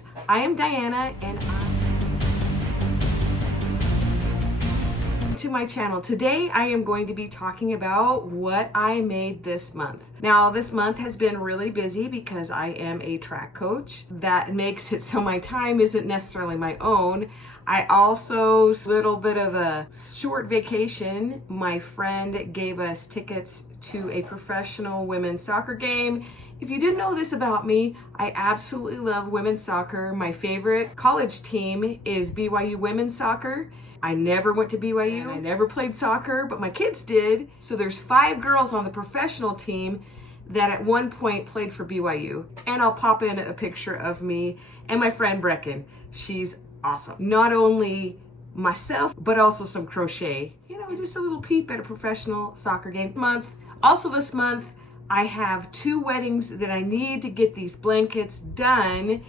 guys, I am Diana and to my channel. Today I am going to be talking about what I made this month. Now this month has been really busy because I am a track coach. That makes it so my time isn't necessarily my own. I also, a little bit of a short vacation. My friend gave us tickets to a professional women's soccer game. If you didn't know this about me, I absolutely love women's soccer. My favorite college team is BYU women's soccer. I never went to BYU. I never played soccer, but my kids did. So there's 5 girls on the professional team that at one point played for BYU. And I'll pop in a picture of me and my friend Brecken. She's awesome. Not only myself, but also some crochet. You know, just a little peep at a professional soccer game month. Also this month, I have 2 weddings that I need to get these blankets done.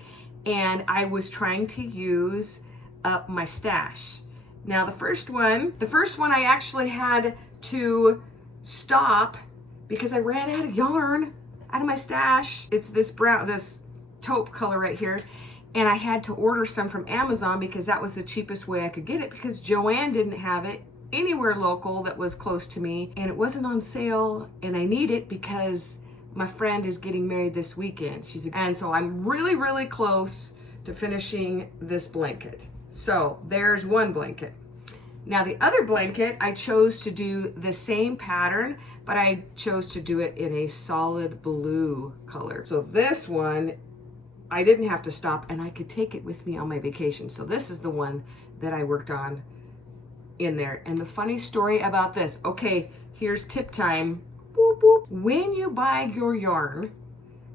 And I was trying to use up my stash. Now the first one I actually had to stop because I ran out of yarn out of my stash. It's this taupe color right here. And I had to order some from Amazon because that was the cheapest way I could get it because Joanne didn't have it anywhere local that was close to me. And it wasn't on sale and I need it because my friend is getting married this weekend. And so I'm really, really close to finishing this blanket. So there's one blanket. Now the other blanket, I chose to do the same pattern, but I chose to do it in a solid blue color. So this one, I didn't have to stop and I could take it with me on my vacation. So this is the one that I worked on in there. And the funny story about this, okay, here's tip time. Boop, boop. When you buy your yarn,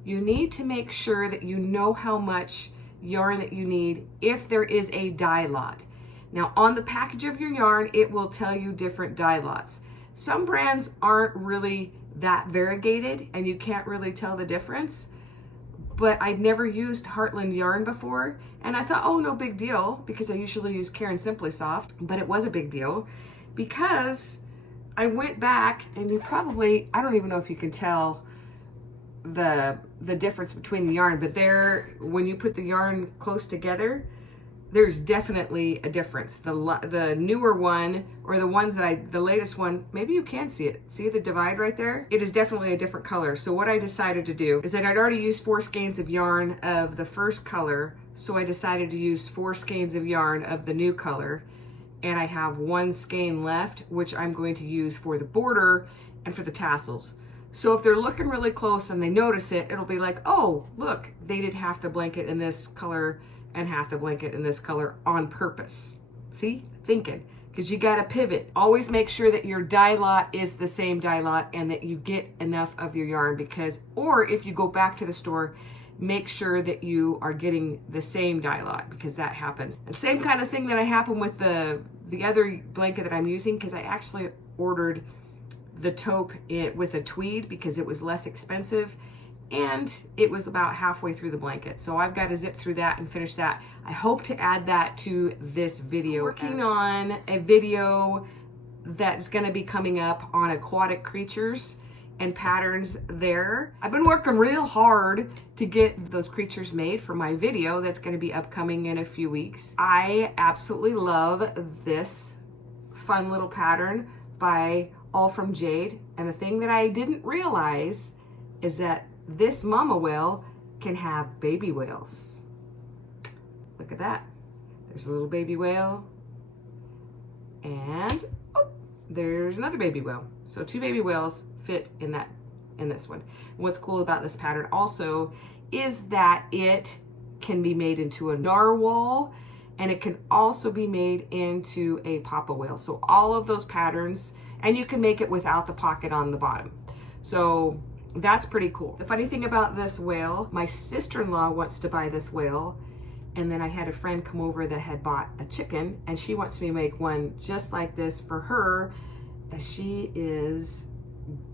you need to make sure that you know how much yarn that you need if there is a dye lot. Now on the package of your yarn, it will tell you different dye lots. Some brands aren't really that variegated and you can't really tell the difference, but I'd never used Heartland yarn before and I thought, oh, no big deal because I usually use Caron Simply Soft, but it was a big deal because I went back and you probably, I don't even know if you can tell the difference between the yarn, but when you put the yarn close together, there's definitely a difference. The newer one, or the latest one, maybe you can see it. See the divide right there? It is definitely a different color. So what I decided to do is that I'd already used 4 skeins of yarn of the first color. So I decided to use 4 skeins of yarn of the new color. And I have 1 skein left, which I'm going to use for the border and for the tassels. So if they're looking really close and they notice it, it'll be like, oh, look, they did half the blanket in this color and half the blanket in this color on purpose. See, thinking, because you got to pivot. Always make sure that your dye lot is the same dye lot and that you get enough of your yarn or if you go back to the store, make sure that you are getting the same dye lot because that happens. And same kind of thing that happened with the other blanket that I'm using because I actually ordered the taupe with a tweed because it was less expensive and it was about halfway through the blanket. So I've got to zip through that and finish that. I hope to add that to this video. Working on a video that's going to be coming up on aquatic creatures and patterns there. I've been working real hard to get those creatures made for my video that's going to be upcoming in a few weeks. I absolutely love this fun little pattern by All From Jade. And the thing that I didn't realize is that this mama whale can have baby whales. Look at that. There's a little baby whale. And oh, there's another baby whale. So 2 baby whales fit in this one. And what's cool about this pattern also is that it can be made into a narwhal and it can also be made into a papa whale. So all of those patterns, and you can make it without the pocket on the bottom. So that's pretty cool. The funny thing about this whale, my sister-in-law wants to buy this whale, and then I had a friend come over that had bought a chicken, and she wants me to make one just like this for her, as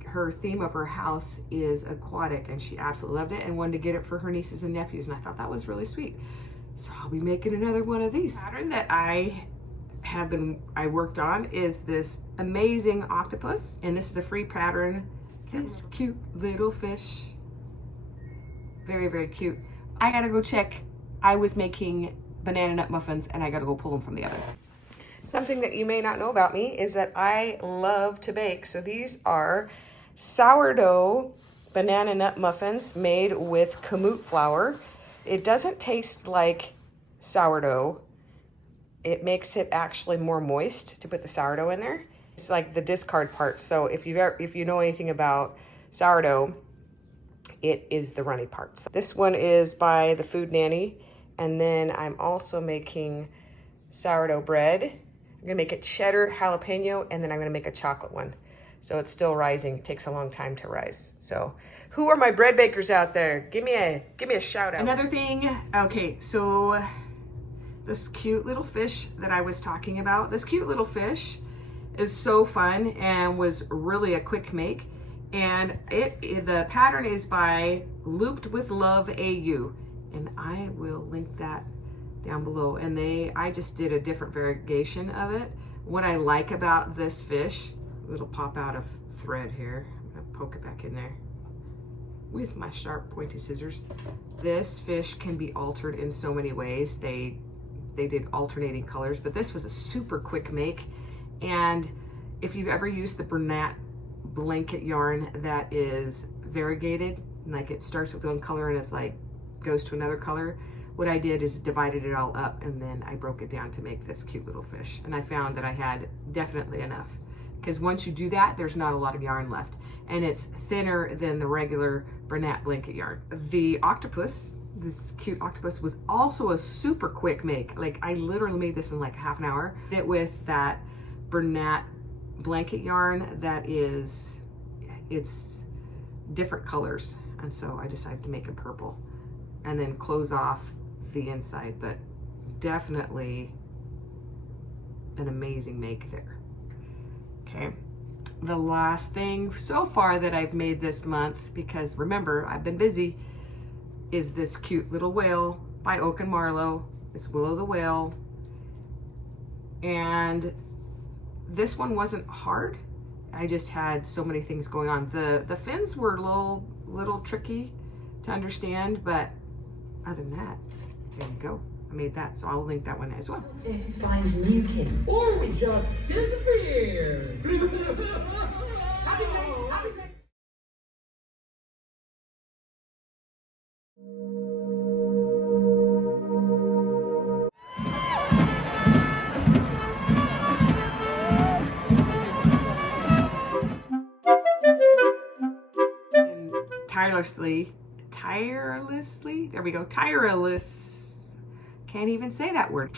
her theme of her house is aquatic, and she absolutely loved it and wanted to get it for her nieces and nephews, and I thought that was really sweet. So I'll be making another one of these. The pattern that I worked on is this amazing octopus, and this is a free pattern. This cute little fish. Very, very cute. I gotta go check I was making banana nut muffins and I gotta go pull them from the oven. Something that you may not know about me is that I love to bake. So these are sourdough banana nut muffins made with kamut flour. It doesn't taste like sourdough. It makes it actually more moist to put the sourdough in there. It's like the discard part. So if you know anything about sourdough, it is the runny part. So this one is by the Food Nanny. And then I'm also making sourdough bread. I'm gonna make a cheddar jalapeno, and then I'm gonna make a chocolate one. So it's still rising. It takes a long time to rise. So who are my bread bakers out there? Give me a shout out. Another thing, okay, so this cute little fish that I was talking about, this cute little fish is so fun and was really a quick make. And the pattern is by Looped with Love AU. And I will link that down below. And I just did a different variation of it. What I like about this fish, it'll pop out of thread here. I'm gonna poke it back in there with my sharp pointy scissors. This fish can be altered in so many ways. They did alternating colors, but this was a super quick make. And if you've ever used the Bernat blanket yarn that is variegated, like it starts with one color and it's like goes to another color, what I did is divided it all up and then I broke it down to make this cute little fish. And I found that I had definitely enough, because once you do that, there's not a lot of yarn left, and it's thinner than the regular Bernat blanket yarn. The octopus, this cute octopus, was also a super quick make. Like I literally made this in like half an hour. Did it with that Bernat blanket yarn that it's different colors, and so I decided to make it purple and then close off the inside. But definitely an amazing make there. Okay, the last thing so far that I've made this month, because remember I've been busy, is this cute little whale by Oak and Marlowe. It's Willow the Whale, and this one wasn't hard. I just had so many things going on. The fins were a little tricky to understand, but other than that, there you go. I made that, so I'll link that one as well. Let's find new kids. Or we just disappeared. Happy days, happy days. And tirelessly, there we go, tireless, can't even say that word.